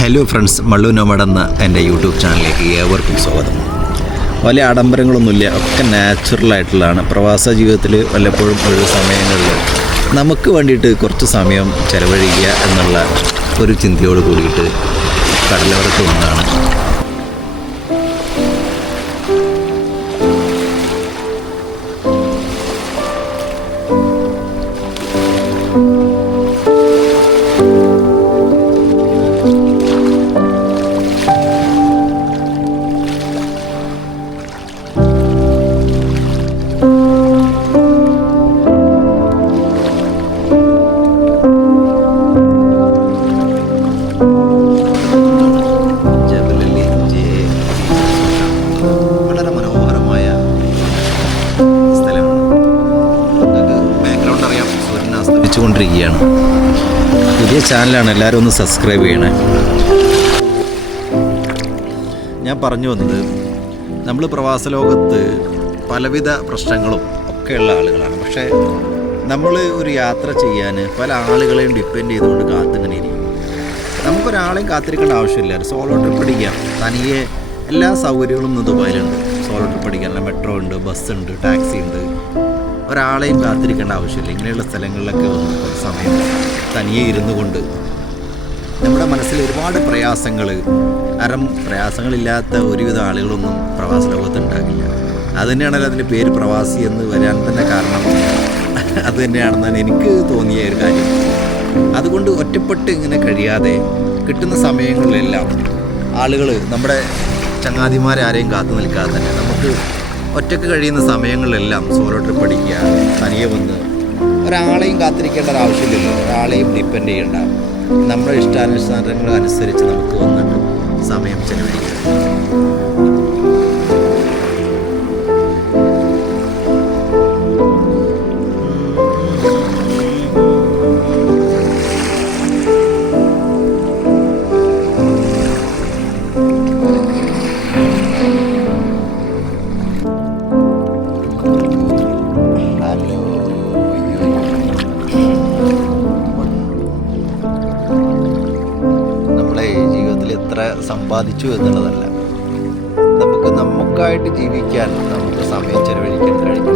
Hello friends, മള്ളു nomad എന്ന എൻ്റെ YouTube ചാനലിലേക്ക് ഏവർക്കും സ്വാഗതം. വലിയ ആഡംബരങ്ങളൊന്നുമില്ല, ഒക്കെ നാച്ചുറലായിട്ടുള്ളതാണ്. പ്രവാസ ജീവിതത്തിൽ വല്ലപ്പോഴും ഒഴിവ് സമയങ്ങളിൽ നമുക്ക് വേണ്ടിയിട്ട് കുറച്ച് സമയം ചിലവഴിക്കുക എന്നുള്ള ഒരു ചിന്തയോട് കൂടിയിട്ട് കടലോരത്ത് വന്നതാണ്. കൊണ്ടിരിക്കുകയാണ്. പുതിയ ചാനലാണ്, എല്ലാവരും ഒന്ന് സബ്സ്ക്രൈബ് ചെയ്യണേ. ഞാൻ പറഞ്ഞു വന്നത്, നമ്മൾ പ്രവാസ ലോകത്ത് പലവിധ പ്രശ്നങ്ങളും ഒക്കെയുള്ള ആളുകളാണ്. പക്ഷേ നമ്മൾ ഒരു യാത്ര ചെയ്യാൻ പല ആളുകളെയും ഡിപ്പെൻഡ് ചെയ്തുകൊണ്ട് കാത്തിങ്ങനെ ഇരിക്കും. നമുക്കൊരാളെയും കാത്തിരിക്കേണ്ട ആവശ്യമില്ല. സോളോ ട്രിപ്പ് അടിക്കാം. തനിയെ എല്ലാ സൗകര്യങ്ങളും ഇന്ന് ദുബായിലുണ്ട്. സോളോ ട്രിപ്പ് അടിക്കാൻ മെട്രോ ഉണ്ട്, ബസ്സുണ്ട്, ടാക്സി ഉണ്ട്. ഒരാളെയും കാത്തിരിക്കേണ്ട ആവശ്യമില്ല. ഇങ്ങനെയുള്ള സ്ഥലങ്ങളിലൊക്കെ വന്ന് കുറച്ച് സമയം തനിയെ ഇരുന്നു കൊണ്ട് നമ്മുടെ മനസ്സിൽ ഒരുപാട് പ്രയാസങ്ങളില്ലാത്ത ഒരുവിധ ആളുകളൊന്നും പ്രവാസ ലോകത്ത് ഉണ്ടാകില്ല. അതുതന്നെയാണല്ലോ അതിൻ്റെ പേര് പ്രവാസി എന്ന് വരാൻ തന്നെ കാരണം. അത് തന്നെയാണെന്നാണ് എനിക്ക് തോന്നിയ ഒരു കാര്യം. അതുകൊണ്ട് ഒറ്റപ്പെട്ട് ഇങ്ങനെ കഴിയാതെ കിട്ടുന്ന സമയങ്ങളിലെല്ലാം ആളുകൾ നമ്മുടെ ചങ്ങാതിമാരെ ആരെയും കാത്തു നിൽക്കാതെ തന്നെ നമുക്ക് ഒറ്റയ്ക്ക് കഴിയുന്ന സമയങ്ങളിലെല്ലാം സോളോ ട്രിപ്പ് അടിക്കുക, തനിയെ വന്ന് ഒരാളെയും കാത്തിരിക്കേണ്ട ഒരാവശ്യമില്ലല്ലോ, ഒരാളെയും ഡിപ്പെൻഡ് ചെയ്യേണ്ട. നമ്മുടെ ഇഷ്ടാനുഷ്ഠാനങ്ങൾ അനുസരിച്ച് നമുക്ക് വന്നിട്ട് സമയം ചെലവഴിക്കുക. സമ്പാദിച്ചു എന്നുള്ളതല്ല, നമുക്കായിട്ട് ജീവിക്കാൻ നമുക്ക് സമയം ചെലവഴിക്കാൻ കഴിഞ്ഞു